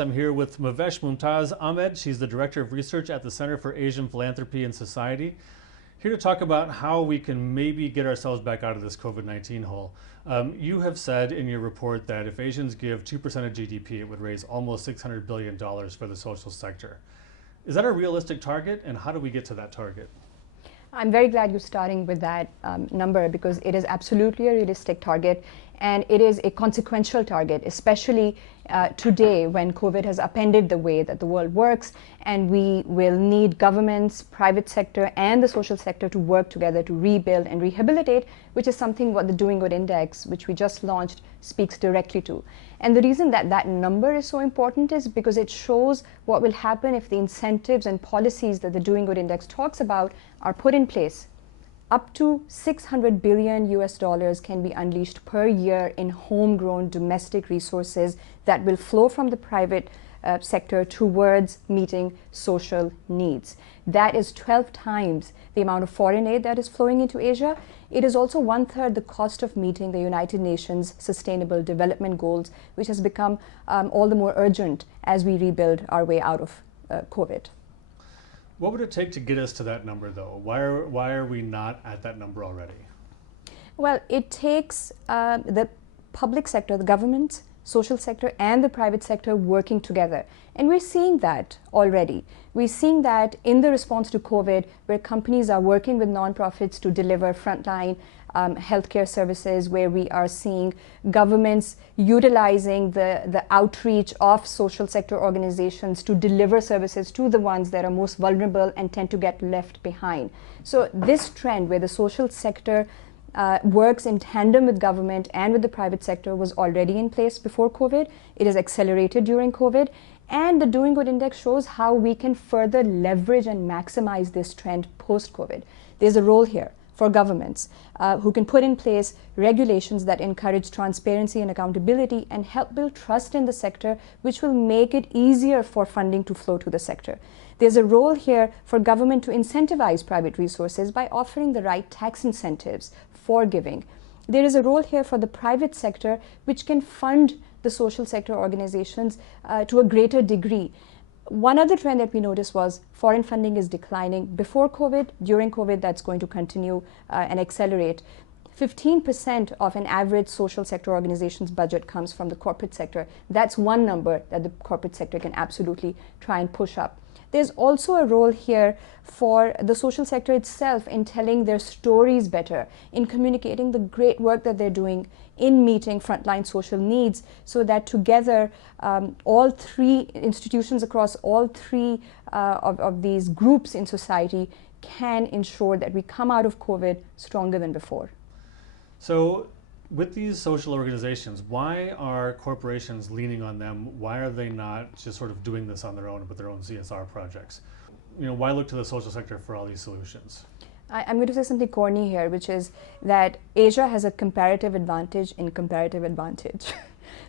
I'm here with Mehvesh Mumtaz Ahmed. She's the Director of Research at the Center for Asian Philanthropy and Society. Here to talk about how we can maybe get ourselves back out of this COVID-19 hole. You have said in your report that if Asians give 2% of GDP, it would raise almost $600 billion for the social sector. Is that a realistic target, and how do we get to that target? I'm very glad you're starting with that number, because it is absolutely a realistic target, and it is a consequential target, especially today when COVID has upended the way that the world works, and we will need governments, private sector, and the social sector to work together to rebuild and rehabilitate, which is something what the Doing Good Index, which we just launched, speaks directly to. And the reason that that number is so important is because it shows what will happen if the incentives and policies that the Doing Good Index talks about are put in place. Up to $600 billion US can be unleashed per year in homegrown domestic resources that will flow from the private sector towards meeting social needs. That is 12 times the amount of foreign aid that is flowing into Asia. It is also 1/3 the cost of meeting the United Nations Sustainable Development Goals, which has become all the more urgent as we rebuild our way out of COVID. What would it take to get us to that number, though? Why are we not at that number already? Well, it takes the public sector, the government, social sector, and the private sector working together. And we're seeing that already. We're seeing that in the response to COVID, where companies are working with nonprofits to deliver frontline healthcare services, where we are seeing governments utilizing the outreach of social sector organizations to deliver services to the ones that are most vulnerable and tend to get left behind. So this trend where the social sector works in tandem with government and with the private sector was already in place before COVID. It is accelerated during COVID. And the Doing Good Index shows how we can further leverage and maximize this trend post-COVID. There's a role here for governments who can put in place regulations that encourage transparency and accountability and help build trust in the sector, which will make it easier for funding to flow to the sector. There's a role here for government to incentivize private resources by offering the right tax incentives for giving. There is a role here for the private sector, which can fund the social sector organizations to a greater degree. One other trend that we noticed was foreign funding is declining before COVID. During COVID, that's going to continue and accelerate. 15% of an average social sector organization's budget comes from the corporate sector. That's one number that the corporate sector can absolutely try and push up. There's also a role here for the social sector itself in telling their stories better, in communicating the great work that they're doing in meeting frontline social needs, so that together all three institutions across all three of these groups in society can ensure that we come out of COVID stronger than before. So with these social organizations, why are corporations leaning on them? Why are they not just sort of doing this on their own with their own CSR projects? You know, why look to the social sector for all these solutions? I'm going to say something corny here, which is that Asia has a comparative advantage in comparative advantage.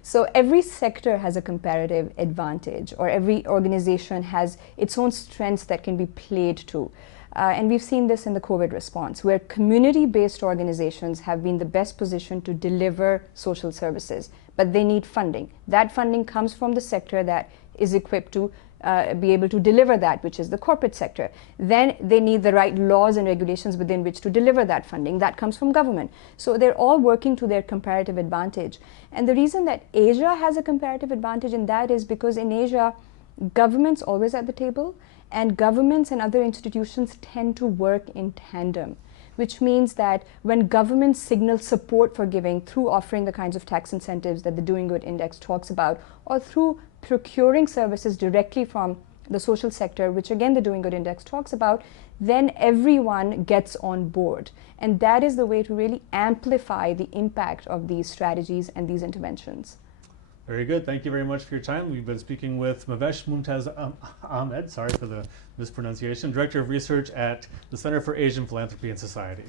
So every sector has a comparative advantage, or every organization has its own strengths that can be played to. And we've seen this in the COVID response, where community-based organizations have been the best positioned to deliver social services, but they need funding. That funding comes from the sector that is equipped to be able to deliver that, which is the corporate sector. Then they need the right laws and regulations within which to deliver that funding. That comes from government. So they're all working to their comparative advantage. And the reason that Asia has a comparative advantage in that is because in Asia, government's always at the table, and governments and other institutions tend to work in tandem, which means that when governments signal support for giving through offering the kinds of tax incentives that the Doing Good Index talks about, or through procuring services directly from the social sector, which again the Doing Good Index talks about, then everyone gets on board. And that is the way to really amplify the impact of these strategies and these interventions. Very good. Thank you very much for your time. We've been speaking with Mehvesh Mumtaz Ahmed, sorry for the mispronunciation, Director of Research at the Center for Asian Philanthropy and Society.